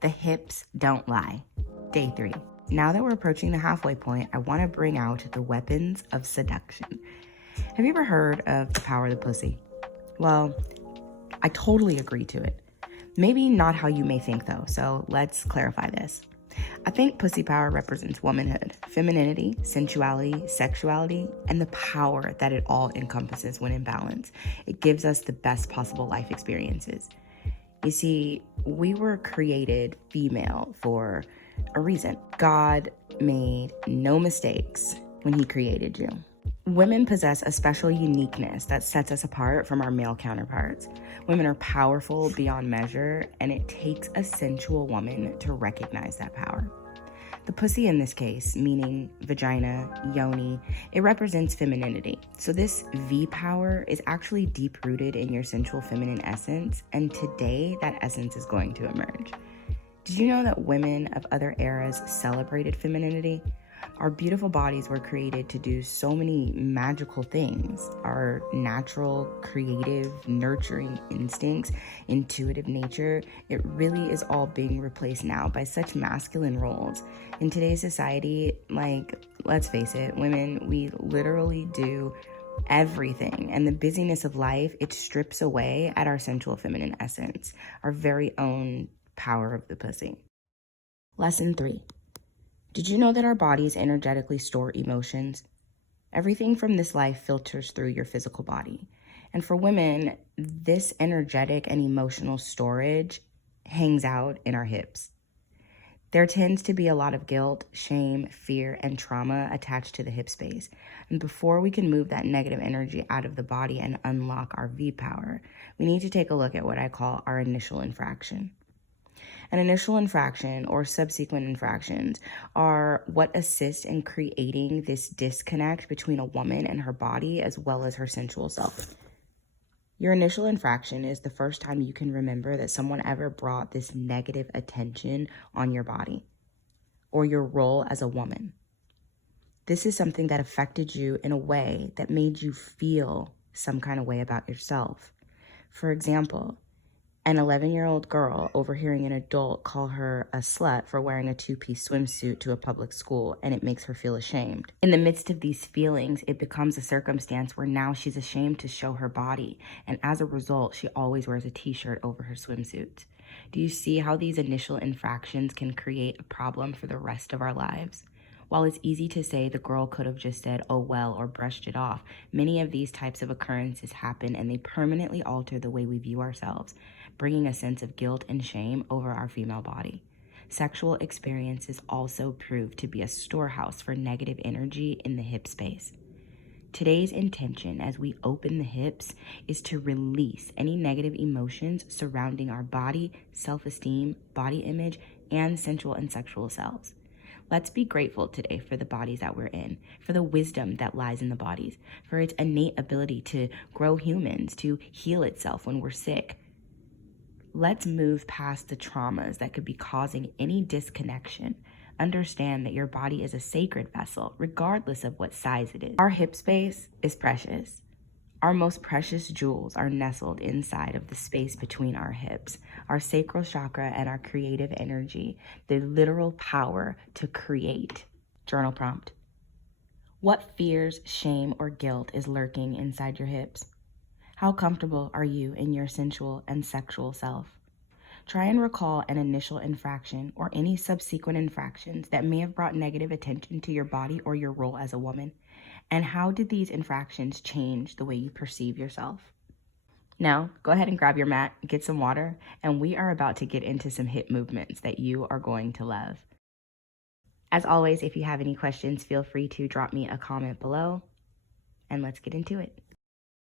The hips don't lie. Day 3. Now that we're approaching the halfway point, I want to bring out the weapons of seduction. Have you ever heard of the power of the pussy? Well, I totally agree to it. Maybe not how you may think though, so let's clarify this. I think pussy power represents womanhood, femininity, sensuality, sexuality, and the power that it all encompasses when in balance. It gives us the best possible life experiences. You see, we were created female for a reason. God made no mistakes when he created you. Women possess a special uniqueness that sets us apart from our male counterparts. Women are powerful beyond measure, and it takes a sensual woman to recognize that power. The pussy in this case, meaning vagina, yoni, it represents femininity. So this V power is actually deep-rooted in your sensual feminine essence, and today that essence is going to emerge. Did you know that women of other eras celebrated femininity? Our beautiful bodies were created to do so many magical things. Our natural, creative, nurturing instincts, intuitive nature, it really is all being replaced now by such masculine roles. In today's society, let's face it, women, we literally do everything. And the busyness of life, it strips away at our sensual feminine essence, our very own power of the pussy. Lesson 3. Did you know that our bodies energetically store emotions? Everything from this life filters through your physical body. And for women, this energetic and emotional storage hangs out in our hips. There tends to be a lot of guilt, shame, fear, and trauma attached to the hip space. And before we can move that negative energy out of the body and unlock our V power, we need to take a look at what I call our initial infraction. An initial infraction or subsequent infractions are what assist in creating this disconnect between a woman and her body as well as her sensual self. Your initial infraction is the first time you can remember that someone ever brought this negative attention on your body or your role as a woman. This is something that affected you in a way that made you feel some kind of way about yourself. For example, an 11-year-old girl overhearing an adult call her a slut for wearing a 2-piece swimsuit to a public school, and it makes her feel ashamed. In the midst of these feelings, it becomes a circumstance where now she's ashamed to show her body, and as a result, she always wears a t-shirt over her swimsuit. Do you see how these initial infractions can create a problem for the rest of our lives? While it's easy to say the girl could have just said, oh well, or brushed it off, many of these types of occurrences happen and they permanently alter the way we view ourselves, bringing a sense of guilt and shame over our female body. Sexual experiences also prove to be a storehouse for negative energy in the hip space. Today's intention as we open the hips is to release any negative emotions surrounding our body, self-esteem, body image, and sensual and sexual selves. Let's be grateful today for the bodies that we're in, for the wisdom that lies in the bodies, for its innate ability to grow humans, to heal itself when we're sick. Let's move past the traumas that could be causing any disconnection. Understand that your body is a sacred vessel, regardless of what size it is. Our hip space is precious. Our most precious jewels are nestled inside of the space between our hips, our sacral chakra and our creative energy, the literal power to create. Journal prompt. What fears, shame, or guilt is lurking inside your hips? How comfortable are you in your sensual and sexual self? Try and recall an initial infraction or any subsequent infractions that may have brought negative attention to your body or your role as a woman. And how did these infractions change the way you perceive yourself? Now, go ahead and grab your mat, get some water, and we are about to get into some hip movements that you are going to love. As always, if you have any questions, feel free to drop me a comment below, and let's get into it.